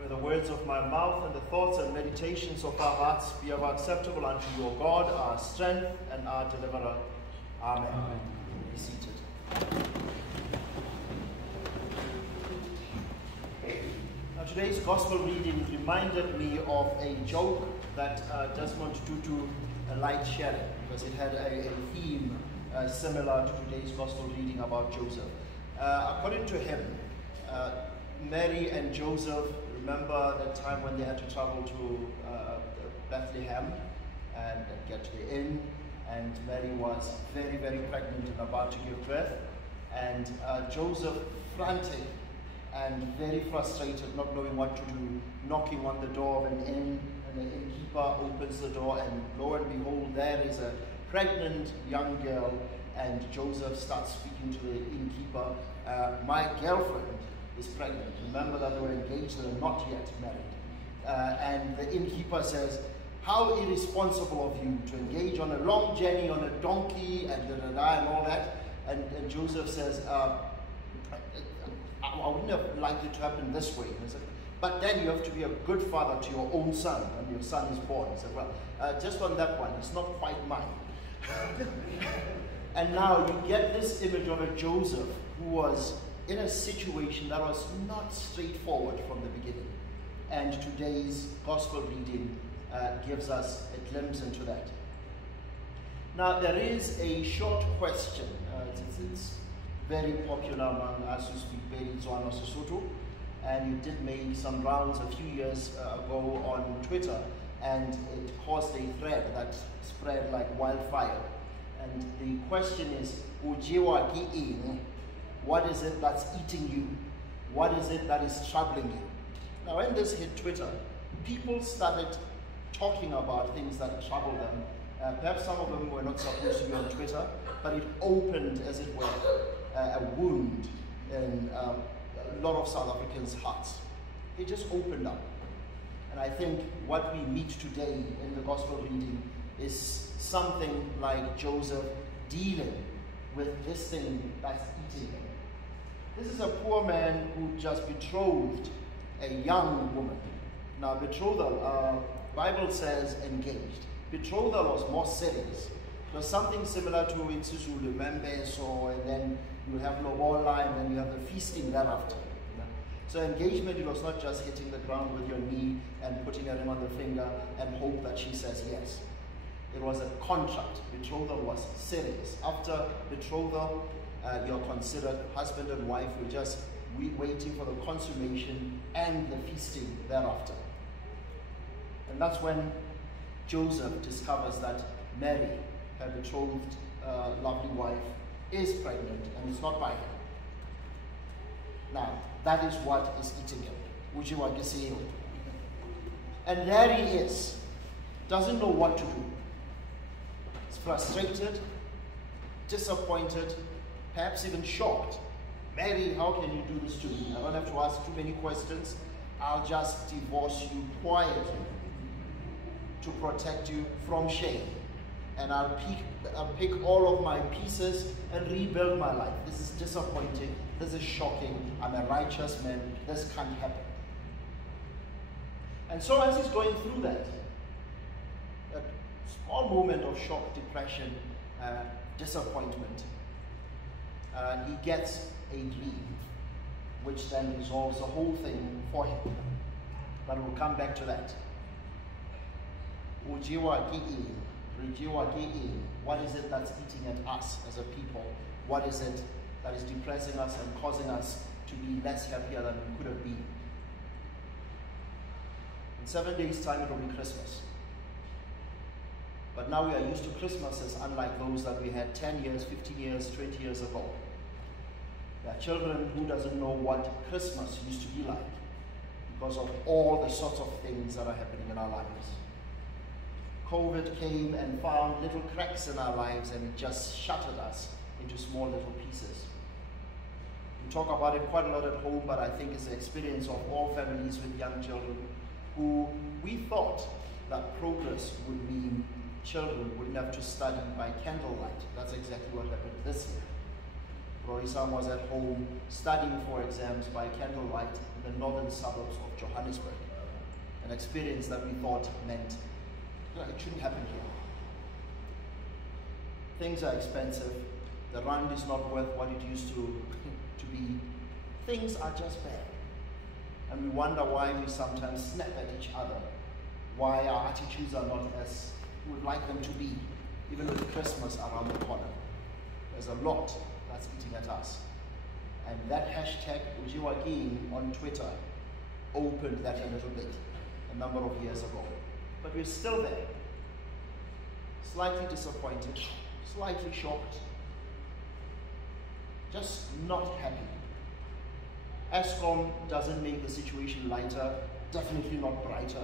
And may the words of my mouth and the thoughts and meditations of our hearts be ever acceptable unto your God, our strength and our deliverer. Amen. Amen. Be seated. Now today's gospel reading reminded me of a joke that Desmond Tutu liked sharing, because it had a theme similar to today's gospel reading about Joseph. According to him, Mary and Joseph remember that time when they had to travel to Bethlehem and get to the inn, and Mary was very, very pregnant and about to give birth, and Joseph, frantic and very frustrated, not knowing what to do, knocking on the door of an inn, and the innkeeper opens the door, and lo and behold, there is a pregnant young girl, and Joseph starts speaking to the innkeeper. My girlfriend is pregnant. Remember that they were engaged, they were not yet married. And the innkeeper says, how irresponsible of you to engage on a long journey on a donkey and all that. And Joseph says, I wouldn't have liked it to happen this way. But then you have to be a good father to your own son when your son is born. He said, well, just on that one, it's not quite mine. And now you get this image of a Joseph who was in a situation that was not straightforward from the beginning. And today's gospel reading gives us a glimpse into that. Now there is a short question. It's very popular among us who speak Tswana Sesotho, and it did make some rounds a few years ago on Twitter, and it caused a thread that spread like wildfire. And the question is, Ujiwa ki ing? What is it that's eating you? What is it that is troubling you? Now when this hit Twitter, people started talking about things that trouble them. Perhaps some of them were not supposed to be on Twitter, but it opened, as it were, a wound in a lot of South Africans' hearts. It just opened up. And I think what we meet today in the gospel reading is something like Joseph dealing with this thing that's eating him. This is a poor man who just betrothed a young woman. Now betrothal, Bible says engaged. Betrothal was more serious. It was something similar to in Sisulu, Membeso, and then you have lobola, and then you have the feasting thereafter. So engagement, it was not just hitting the ground with your knee and putting a ring on the finger and hope that she says yes. It was a contract. Betrothal was serious. After betrothal, you're considered husband and wife. You're just waiting for the consummation and the feasting thereafter. And that's when Joseph discovers that Mary, her betrothed lovely wife, is pregnant, and it's not by him. Now, that is what is eating him. And there he is, doesn't know what to do. He's frustrated, disappointed, perhaps even shocked. Mary, how can you do this to me? I don't have to ask too many questions. I'll just divorce you quietly to protect you from shame. And I'll pick all of my pieces and rebuild my life. This is disappointing. This is shocking. I'm a righteous man. This can't happen. And so as he's going through that small moment of shock, depression, disappointment, he gets a dream, which then resolves the whole thing for him. But we'll come back to that. What is it that's eating at us as a people? What is it that is depressing us and causing us to be less happier than we could have been? In 7 days' time, it will be Christmas. But now we are used to Christmases unlike those that we had 10 years, 15 years, 20 years ago. There are children who doesn't know what Christmas used to be like because of all the sorts of things that are happening in our lives. COVID came and found little cracks in our lives, and it just shattered us into small little pieces. We talk about it quite a lot at home, but I think it's the experience of all families with young children who we thought that progress would mean children wouldn't have to study by candlelight. That's exactly what happened this year. Rory-san was at home studying for exams by candlelight in the northern suburbs of Johannesburg. An experience that we thought meant, it shouldn't happen here. Things are expensive. The rand is not worth what it used to be. Things are just bad. And we wonder why we sometimes snap at each other, why our attitudes are not as we would like them to be, even with Christmas around the corner. There's a lot that's eating at us. And that hashtag, Ujiwaking, on Twitter, opened that a little bit a number of years ago. But we're still there. Slightly disappointed, slightly shocked, just not happy. Eskom doesn't make the situation lighter, definitely not brighter.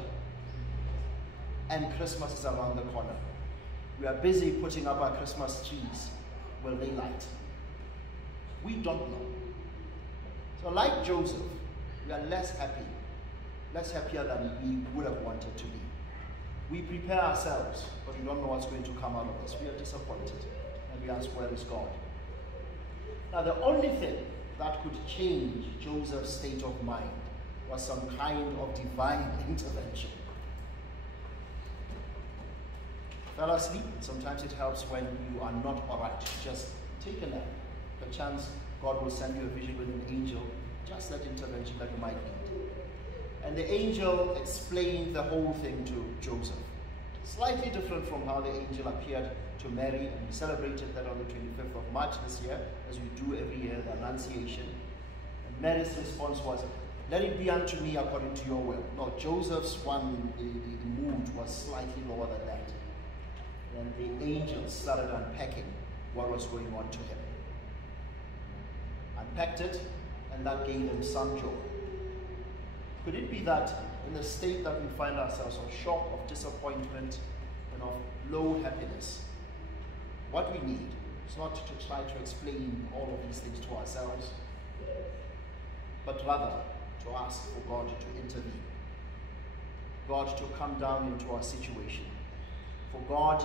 And Christmas is around the corner. We are busy putting up our Christmas trees. Will they light? We don't know. So like Joseph, we are less happier than we would have wanted to be. We prepare ourselves, but we don't know what's going to come out of this. We are disappointed, and we ask, where is God? Now, the only thing that could change Joseph's state of mind was some kind of divine intervention. Fell asleep. Sometimes it helps when you are not all right. Just take a nap. Perchance God will send you a vision with an angel, just that intervention that you might need. And the angel explained the whole thing to Joseph. Slightly different from how the angel appeared to Mary, and we celebrated that on the 25th of March this year, as we do every year, the Annunciation. And Mary's response was, let it be unto me according to your will. No, Joseph's one, the mood was slightly lower than that. And the angel started unpacking what was going on to him. Unpacked it, and that gave him some joy. Could it be that in the state that we find ourselves, of shock, of disappointment, and of low happiness, what we need is not to try to explain all of these things to ourselves, but rather to ask for God to intervene, God to come down into our situation, for God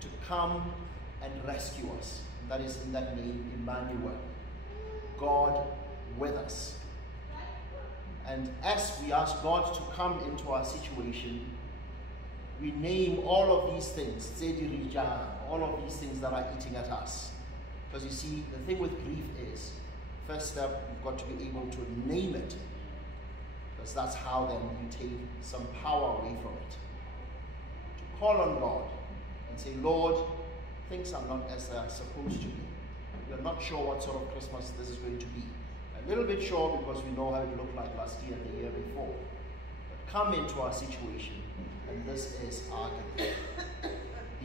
to come and rescue us. And that is in that name, Emmanuel, God with us. And as we ask God to come into our situation, we name all of these things, all of these things that are eating at us. Because you see, the thing with grief is, first step, you've got to be able to name it. Because that's how then you take some power away from it. To call on God and say, Lord, things are not as they're supposed to be. We're not sure what sort of Christmas this is going to be. A little bit sure because we know how it looked like last year and the year before. But come into our situation, and this is our grief.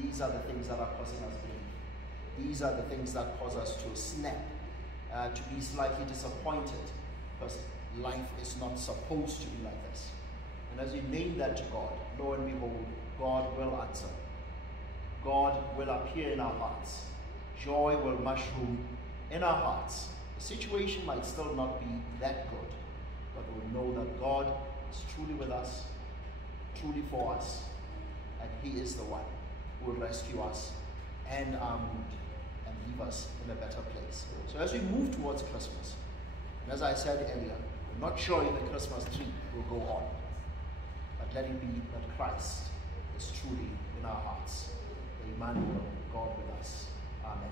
These are the things that are causing us grief. These are the things that cause us to snap, to be slightly disappointed, because life is not supposed to be like this. And as we name that to God, lo and behold, God will answer. God will appear in our hearts. Joy will mushroom in our hearts. The situation might still not be that good, but we'll know that God is truly with us, truly for us, and He is the one who will rescue us and our mood and leave us in a better place. So as we move towards Christmas, and as I said earlier, we're not sure if the Christmas tree will go on, but let it be that Christ is truly in our hearts. Emmanuel, God with us. Amen.